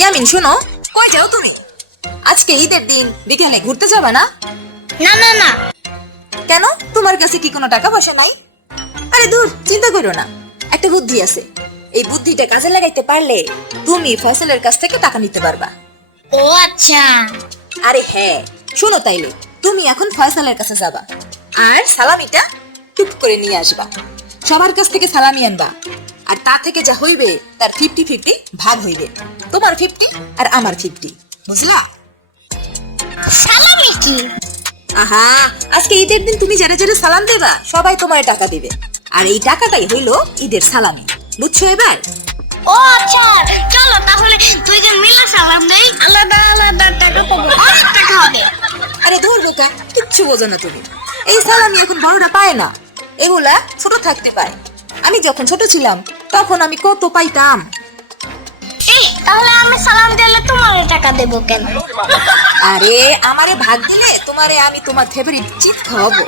ইয়ামিন শোনো, কই যাও তুমি? আজকে ঈদের দিন বিকেলে ঘুরতে যাবে না? না না না। কেন, তোমার কাছে কি কোনো টাকা পয়সা নাই? আরে দূর, চিন্তা করো না, একটা বুদ্ধি আছে। এই বুদ্ধিটা কাজে লাগাইতে পারলে তুমি ফয়সালের কাছ থেকে টাকা নিতে পারবা। ও আচ্ছা। আরে হ্যাঁ, শোনো তাইলে তুমি এখন ফয়সালের কাছে যাবা আর সালামিটা টুক করে নিয়ে আসবা। সবার কাছ থেকে সালামি আনবা, আর তা থেকে যা হইবে তার 50-50 ভাগ হইবে। তোমার 50 আর আমার 50, বুঝলা? সালামি কি? আহা, আজকে ঈদের দিন তুমি যারা যারা সালাম দেবা সবাই তোমায় টাকা দিবে, আর এই টাকাটাই হইলো ঈদের সালামি, বুঝছো এবার? ও আচ্ছা, চলো তাহলে দুইজন মিলে সালাম দেই, আলাদা আলাদা টাকা পাবো, অনেক টাকা হবে। আরে ধর বোকা, কিচ্ছু বোঝো না তুমি। এই সালামি এখন বড়রা পায় না, এগুলা ছোট থাকতে পায়। আমি যখন ছোট ছিলাম তখন আমি কত পাইতাম। এই তাহলে আমি সালাম দিলে তোমার টাকা দেব কেন? আরে আমারে ভাগ দিলে তোমারে আমি তোমার ফেভারিট চিপস খাওয়াবো,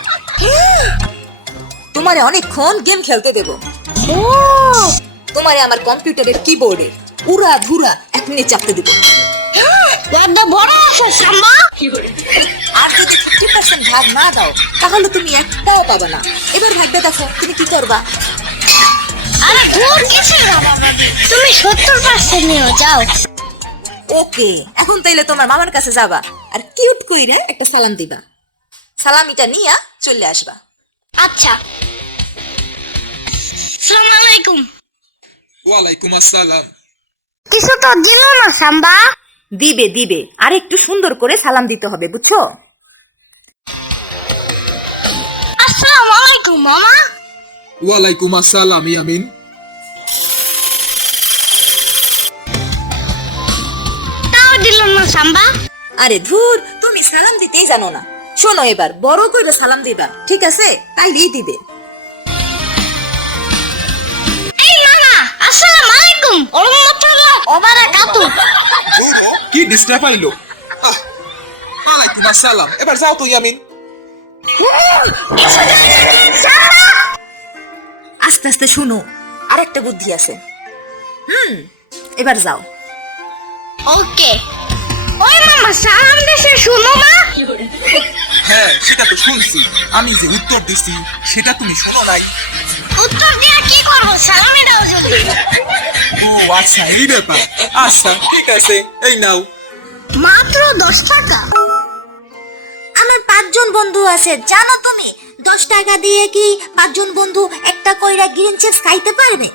তোমারে অনেকক্ষণ গেম খেলতে দেব, ও তোমারে আমার কম্পিউটারের কিবোর্ডে উড়া ধুরা 1 মিনিট চাপতে দেব। বড় বড় আছে সাম্বা। আর যদি 50% ভাগ না দাও তাহলে তুমি একটাও পাবে না। এবার ভাগটা দেখো তুমি কি করবা। আরে দূর কিসের বাবাদি, তুমি 70% নিয়ে যাও। ওকে, এখন তাইলে তোমার মামার কাছে যাবা আর কিউট কইরে একটা সালাম দিবা। সালামিটা নিয়া চলে আসবা। আচ্ছা, আসসালামু আলাইকুম। ওয়ালাইকুম আসসালাম। কিছু তো দিল না সাম্বা। দিবে দিবে, আর একটু সুন্দর করে সালাম দিতে হবে, বুঝছো? আসসালামু আলাইকুম মামা। ওয়ালাইকুম আসসালাম ইয়ামিন। তাও দিল না সাম্বা। আরে ধুর, তুমি সালাম দিতেই জানো না। শোনো, এবার বড় করে সালাম দিবা, ঠিক আছে? তাইলেই দিবে। এই মামা, আসসালামু আলাইকুম ওয়া রাহমাতুল্লাহ ওয়া বারাকাতুহু। কি ডিস্টার্ব আইলো? ওয়ালাইকুম আসসালাম। এবার যাও তো ইয়ামিন। আস্তে আস্তে শোনো, আরেকটা বুদ্ধি আছে। এবার যাও। ওকে। ওই মামা সালাম দেশে শুনো না? হ্যাঁ, সেটা তো শুনছি। আমি যে উত্তর দিছি সেটা তুমি শোনো নাই। উত্তর দিয়ে কি করবো, সালামি দাও যদি। ও আচ্ছা, এই ব্যাপার। আচ্ছা ঠিক আছে, এই নাও। মাত্র 10 টাকা? আমার 5 জন বন্ধু আছে, জানো তুমি? 10 টাকা দিয়ে কি 5 জন বন্ধু একটা কইরা গ্রিন চিপস খাইতে পারবে?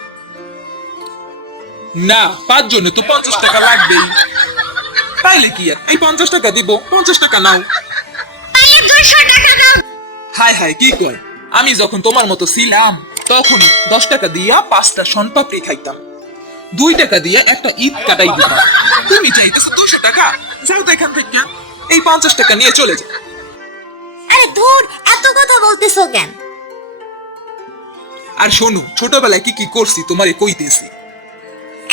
না, 5 জনে তো 50 টাকা লাগবেই। তাইলে কি আর, এই 50 টাকা দিব, 50 টাকা নাও। তাহলে 200 টাকা দাও। হায় হায়, কি কয়? আমি যখন তোমার মতো ছিলাম তখন 10 টাকা দিয়া 5টা শনপাপড়ি খাইতাম, 2 টাকা দিয়া একটা ঈদ কাটাই দিতাম। তুমি চাইতেছো 200 টাকা? যাও তো এখান থেকে, এই 50 টাকা নিয়ে চলে যাও। আরে ধুর, এত কথা বলতেছো কেন? আর শোনো, ছোটবেলায় কি কি করছি তোমারে কইতেছি।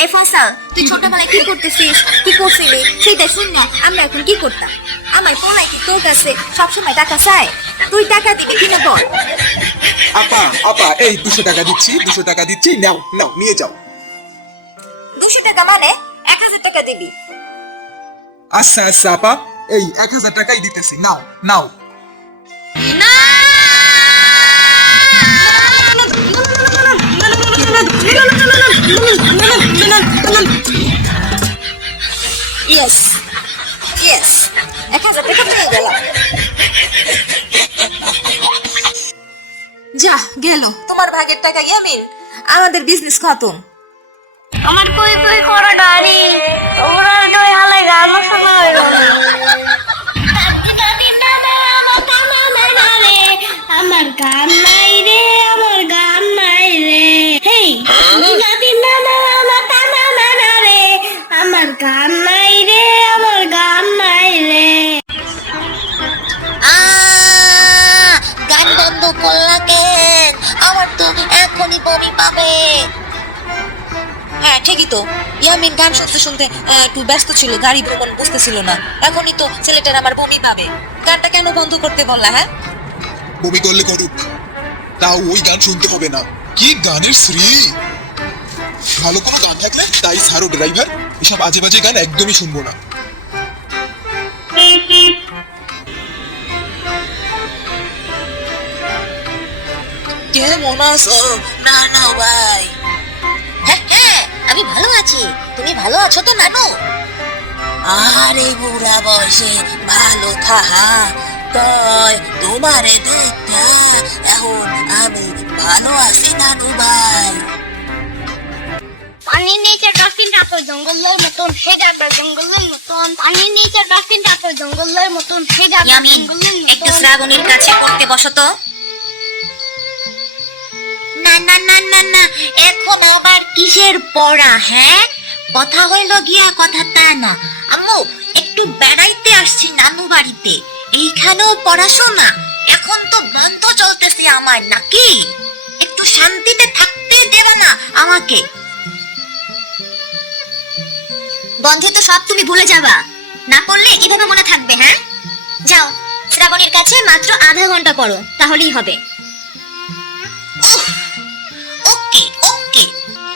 এই ফয়সাল, তুই ছোটবেলায় কি করতেছিস, কি করছিলি সেটা শুন না। আমরা এখন কি করতাম? আমার পোলাই কি তোর কাছে সবসময় টাকা চায়? তুই টাকা দিবি কিনা বল। আপা আপা, এই 200 টাকা দিচ্ছি, 200 টাকা দিচ্ছি, নাও নাও নিয়ে যাও। 200 টাকা মানে 1000 টাকা দিবি। আচ্ছা আচ্ছা আপা, এই 1000 টাকাই দিতেছি, নাও নাও। না। ইয়েস ইয়েস, 1000 টাকা পেয়ে গেলাম। যা গেল তোমার ভাগের টাকা ইয়ামিন, আমাদের বিজনেস খতম। আমার কই কই করা গাড়ি, ওরা নয় হালে গান শোনা হলো না। আমার গান নাই রে, আমার গান নাই রে। হেই দিন না না না না না রে, আমার গান নাই রে, আমার গান নাই রে। গান বন্ধ করলা কেন? আমার তো এখনই বমি পাবে। হ্যাঁ ঠিকই তো, ইয়ামিন গান শুনতে শুনতে একটু ব্যস্ত ছিল, গাড়ি ভ্রমণ বুঝতেছিল না। এখনই তো ছেলেটার আমার বমি পাবে। গানটা কেন বন্ধ করতে বললা? হ্যাঁ, বমি করলে করুক, তাও ওই গান শুনতে হবে না। কি গানের শ্রী! ভালো কোনো গান থাকলে তাই ছাড়ো ড্রাইভার। এসব আজে বাজে গান একদমই শুনবো না। কেমন আছো নানু ভাই? হ্যাঁ, আমি ভালো আছি। তুমি ভালো আছো তো নানু? আরে বুড়া বয়সে ভালো থাহা তয় তোমারে দেখা এখন আমি ভালো আছি নানু ভাই। পানির নিচে ডলফিনটা তো জঙ্গলের মতন হেডাবে জঙ্গলের মতন। পানির নিচে ডলফিনটা তো জঙ্গলের মতন হেডাবে ইয়ামিন, জঙ্গলের একটু মতন। শ্রাবণীর কাছে পড়তে বসো তো। না না না না না, এখন আবার কিসের পড়া? হ্যাঁ, কথা হইল গিয়া কথা তা না। আম্মু, একটু বেড়াইতে আসছি নানু বাড়িতে, এইখানেও পড়াশোনা? এখন তো বন্ধ চলতেছে আমার, নাকি? একটু শান্তিতে থাকতে দেবে না আমাকে? বন্ধু তো সব তুমি ভুলে যাবা, না পড়লে কিভাবে মনে থাকবে? হ্যাঁ, যাও শ্রাবণীর কাছে মাত্র আধা ঘন্টা পড়ো, তাহলেই হবে। ওকে ওকে।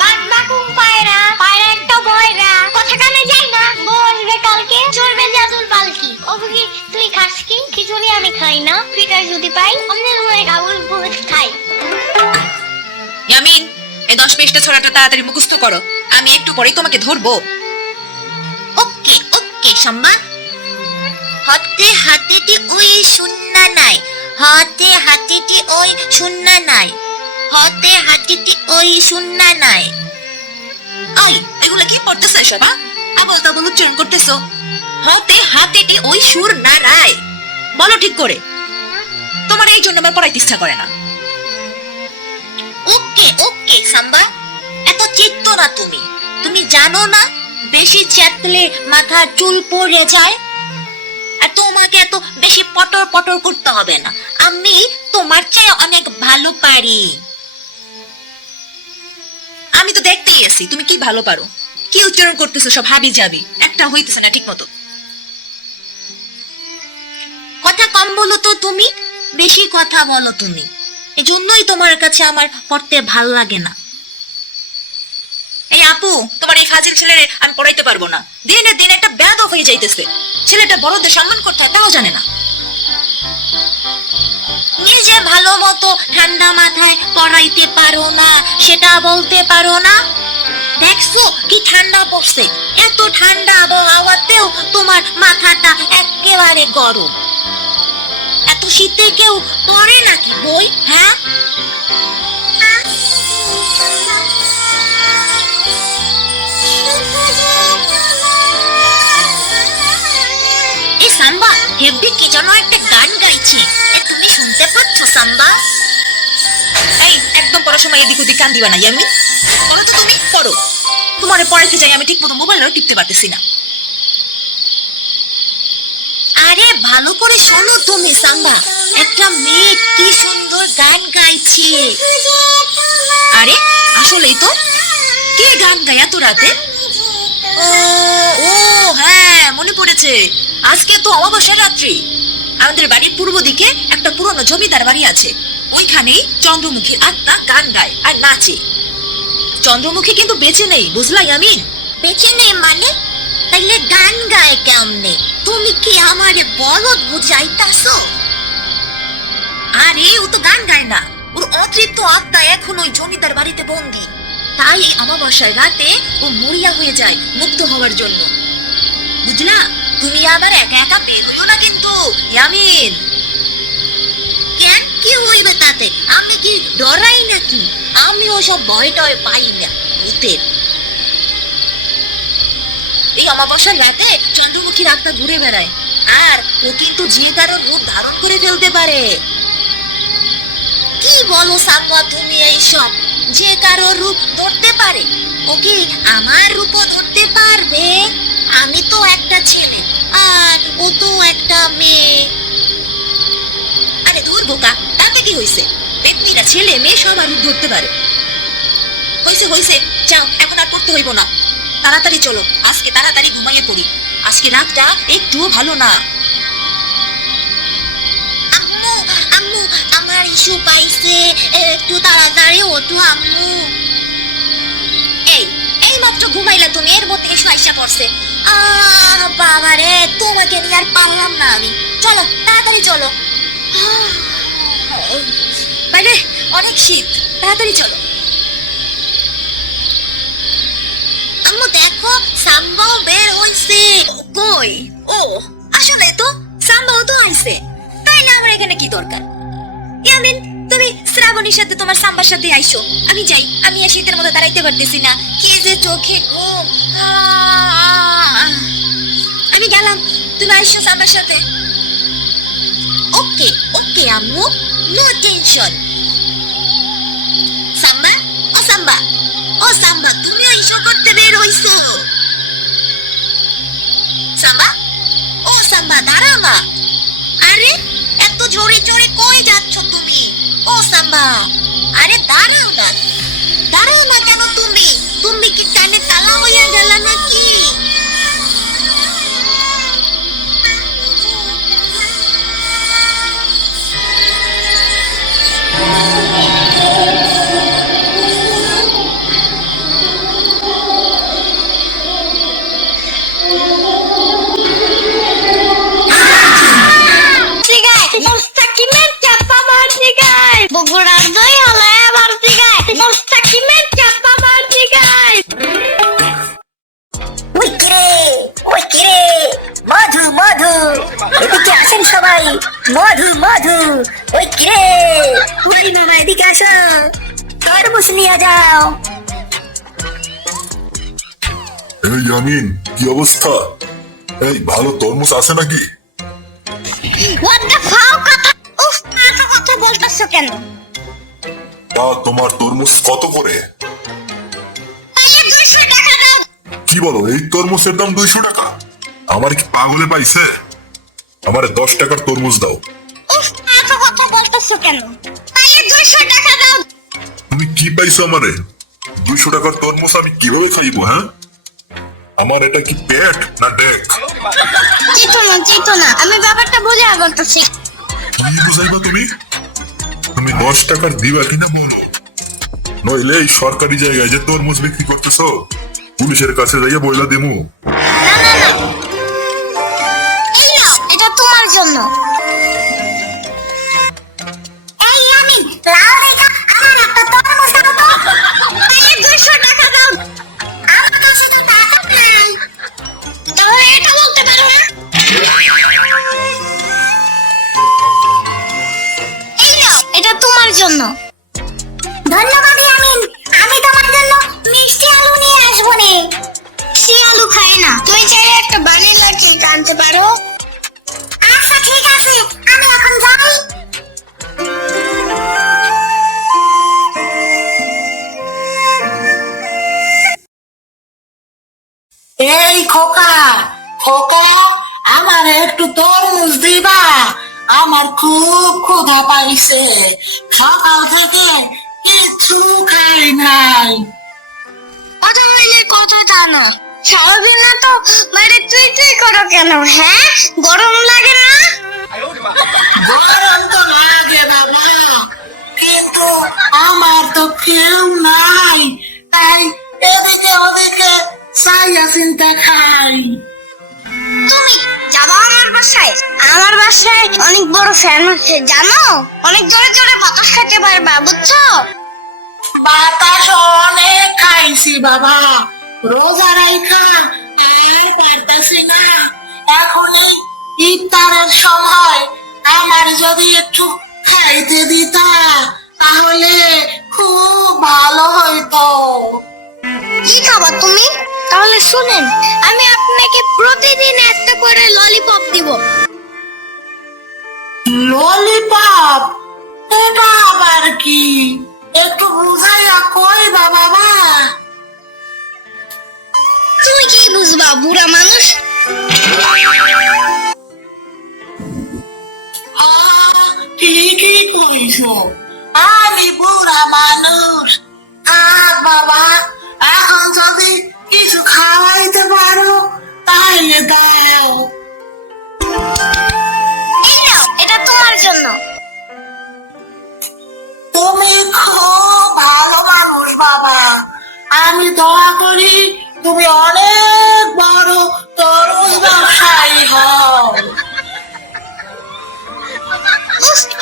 বাকবাকুম পায়রা, পায়রা একটা বয়রা, কথা কানে যায় না, বসবে কালকে, চলবে জাদুর পালকি। অবুকি তুই খাস কি? খিচুড়ি আমি খাই না, ফিটার যদি পাই অন্যের মনে কাবুল ভোজ খাই। ইয়ামিন, এই 10 পৃষ্ঠা ছড়াটা তাড়াতাড়ি মুখস্থ করো, আমি একটু পরেই তোমাকে ধরবো। ওকে ওকে সম্মা। হাতে হাতেটি ওই শূন্য নাই, হাতে হাতেটি ওই শূন্য নাই, হাতে হাতেটি ওই শূন্য নাই। আই, এগুলো কি পড়তেছো এসব? আবল তাবল উচ্চারণ করতেছো। হাতে হাতেটি ওই সুর না রায়, বলো ঠিক করে। তোমার এই জন্য আমার পড়াইতে ইচ্ছা করে না। ওকে ওকে সাম্বা, এত চিত্ত না তুমি। তুমি জানো না বেশি চেতলে মাথা চুল পড়ে যায়? আর তোমাকে এত বেশি পটর পটর করতে হবে না, আমি তোমার চেয়ে অনেক ভালো পারি। আমি তো দেখতেই আছি তুমি কি ভালো পারো। কি উচ্চারণ করতেছো সব হাবি যাবি, একটা হইতেছে না ঠিক মতো। কথা কম বলো তো তুমি, বেশি কথা বলো তুমি, এজন্যই তোমার কাছে আমার পড়তে ভাল লাগে না। এই আপু, তোমার এই ফাজিল ছেলেরে আমি পড়াইতে পারবো না। দিনে দিনে একটা বেয়াদব হয়ে যাইতেছে। ছেলেটা বড়দের সম্মান করতে হয় তাও জানে না। নিজে ভালো মতো ঠান্ডা মাথায় পড়াইতে পারো না, সেটা বলতে পারো না? দেখছো কি ঠান্ডা পড়ছে, এত ঠান্ডা আবহাওয়াতেও তোমার মাথাটা একেবারে গরম। এত শীতে কেউ পড়ে নাকি বই? হ্যাঁ, এই সাম্বা হেব্বি কি যেন একটা গান গাইছে, তুমি শুনতে পাচ্ছ সাম্বা? এই একদম পড়ার সময় এদিক ওদিক কান দিবা না। আমি পড়ো তো, তুমি পড়ো। তোমারে পড়াইতে যাই আমি ঠিক মতো মোবাইলও টিপতে পারতেছি না। আরে ভালো করে শোনো তুমি সাম্বা, একটা মেয়ে কি সুন্দর গান গাইছে। আরে আসলেই তো, কে গান গায় এত রাতে? ও ও হ্যাঁ, মনে পড়েছে, আজকে তো অমাবস্যার রাত্রি। আমাদের বাড়ির পূর্ব দিকে একটা পুরনো জমিদার বাড়ি আছে, ওইখানেই চন্দ্রমুখীর আত্মা গান গায় আর নাচে। চন্দ্রমুখী কিন্তু বেঁচে নেই, বুঝলা ইয়ামিন? বেঁচে নেই মানে? তাইলে গান গায় কেমনে? তুমি কি আমারে বলদ বুঝাইতাছো? আরে ও তো গান গায় না, ওর অতৃপ্ত আত্মা এখন ওই জমিদার বাড়িতে বন্দী। তাই অমাবস্যার রাতে ও মরিয়া হয়ে যায় মুক্ত হওয়ার জন্য, বুঝলা? তুমি আবার একা একা বের হইও না কিন্তু ইয়ামিন। কেন, কি হইবে তাতে? আমি কি ডরাই নাকি? আমি ওসব ভয় টয় পাই না ভূতের। এই অমাবস্যার রাতে চন্দ্রমুখীর আত্মা ঘুরে বেড়ায়, আর ও কিন্তু যে কারোর রূপ ধারণ করে ফেলতে পারে। কি বলো সাম্বা তুমি এইসব? যে কারোর রূপ ধরতে পারে? ও কি আমার রূপও ধরতে পারবে? আমি তো একটা ছেলে আর ও তো একটা মেয়ে। আরে ধুর বোকা, তাতে কি হইছে? ব্যক্তিরা ছেলে মেয়ে সবার রূপ ধরতে পারে। হইছে হইছে, যাও এখন আর পড়তে হইব না, তাড়াতাড়ি চলো, আজকে তাড়াতাড়ি ঘুমাইয়ে পড়ি। আজকে রাতটা একটুও ভালো না। আম্মু আম্মু, আমার ইস্যু পাইছে, একটু তাড়াতাড়ি ওঠো আম্মু। এই এই মাত্র ঘুমাইলা তুমি, এর মধ্যে এসো আইসা পড়ছে। বাবা রে, তোমাকে নিয়ে আর পারলাম না আমি। চলো তাড়াতাড়ি চলো। মানে অনেক শীত, তাড়াতাড়ি চলো। আম্মু দেখো, সাম্বাও বের হইছে। কই? ও আসলে তো সাম্বাও তো হইছে, তাইলে আমার এখানে কি দরকার? ইয়ামিন, তুমি শ্রাবণীর সাথে তোমার সাম্বার সাথে আইসো। আমি যাই, আমি আর শীতের মধ্যে দাঁড়াইতে পারতেছি না, কি যে চোখে ঘুম। আমি গেলাম, তুমি আইসো সাম্বার সাথে। ওকে ওকে আম্মু, নো টেনশন। সাম্বা, ও সাম্বা, ও সাম্বা, তুমি আইসো করতে বের হইছো? সাম্বা, ও সাম্বা, দাঁড়াও না। আরে এত জোরে জোরে কই যাচ্ছ তুমি? ও সাম্বা, আরে দাঁড়াও না, দাঁড়াও না কেন তুমি? তুমি কি কানে তালা হইয়া গেল নাকি? মুস্তাকিমের চাপা মারতে গায়, বগুড়ার দই হলে মারতে গায়, মুস্তাকিমের চাপা মারতে গায়। ওই কিরে, মধু মধু, এদিকে আসেন সবাই। মধু মধু, ওই কিরে, ওই মামা এদিকে আসো, তরমুজ নিয়ে যাও। এই আমিন, কি অবস্থা? এই ভালো তরমুজ আছে নাকি? What the fuck? উফ, এত কথা বলতেছো কেন? তা তোমার তরমুজ কত করে? তাহলে 200 টাকা দাও। কি বলো, এই তরমুজের দাম 200 টাকা? আমার কি পাগলে পাইছে? আমারে 10 টাকার তরমুজ দাও। উফ, এত কথা বলতেছো কেন? তাহলে 200 টাকা দাও। তুমি কি পাইছো আমারে? 200 টাকার তরমুজ আমি কিভাবে খাইবো? হ্যাঁ, আমার এটা কি পেট না ডেক? চিতো না, আমি ব্যাপারটা বুঝে বলতেছি। তুমি বুঝাইবা? তুমি 10 টাকার দিবা কিনা বলো, নইলে এই সরকারি জায়গায় যে তরমুজ বিক্রি করতেছো পুলিশের কাছে যাইয়া বইলা দিমু। না, এই নাও, এটা তোমার জন্য। এই আমিন, লাও দেখা, আমার একটা তরমুজ দাও তো। তাহলে 200 টাকা দাও। আমার কাছে তো টাকা নাই। তাহলে এটা বলতে পারো না? এই নাও, এটা তোমার জন্য। ধন্যবাদ আমিন, আমি তোমার জন্য মিষ্টি আলু নিয়ে আসবো নে। মিষ্টি আলু খাই না, তুমি চাইলে একটা ভ্যানিলা কেক আনতে পারো। আচ্ছা ঠিক আছে, আমি এখন যাই। এই খোকা, আমার একটু তরমুজ দিবা? আমার খুব ক্ষুধা পাইছে, সকাল থেকে কিচ্ছু খাই নাই। কথা হইলে কথাটা না, সারাদিন না তো বাইরে তুই করো কেন? হ্যাঁ, গরম লাগে না? গরম তো লাগে বাবা, কিন্তু আমার তো কেউ নাই, তাই এদিকে ওদিকে চাইয়া চিন্তা খাই। তুমি যাবো আমার বাসায়? আমার বাসায় অনেক বড় ফ্যান আছে জানো, অনেক জোরে জোরে বাতাস খেতে পারবা, বুঝছো? বাতাস অনেক খাইছি বাবা, রোজা রাইখা আর পারতেছি না। এখন এই ইফতারের সময় আমার যদি একটু খাইতে দিতা তাহলে খুব ভালো হইতো। কি খাবা তুমি? তাহলে শুনেন, আমি আপনাকে প্রতিদিন একটা করে ললিপপ দিব। ললিপপ? এটা আবার কি? একটু বুঝাইয়া কইবা বাবা। তুমি কি বুঝবা, বুড়া মানুষ? ঠিকই কইছো, আমি বুড়া মানুষ। বাবা, এখন যদি কিছু খাওয়াইতে পারো তাহলে দাও। এই নাও, এটা তোমার জন্য। তুমি খুব ভালো মানুষ বাবা, আমি দোয়া করি তুমি অনেক বড়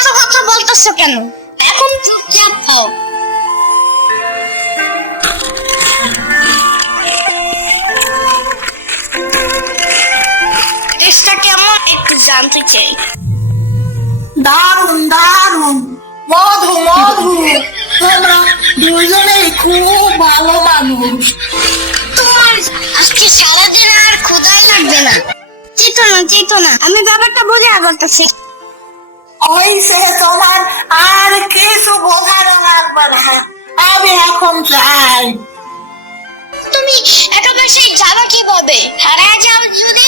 এত কথা বলতেছো কেন? এখন চুপচাপ খাও। টেস্টটা কেমন একটু জানতে চাই। দারুন দারুন, মধু মধু, তোমরা দুজনেই খুব ভালো মানুষ। তোমার আজকে সারাদিন আর ক্ষুধাই লাগবে না। চেতো না, আমি ব্যাপারটা বুঝে করতেছি। হইছে, তোমার আর কিছু বোঝানো লাগবে না, আমি এখন যাই। তুমি একা বাসায় যাবা কিভাবে? হারায় যাও যদি?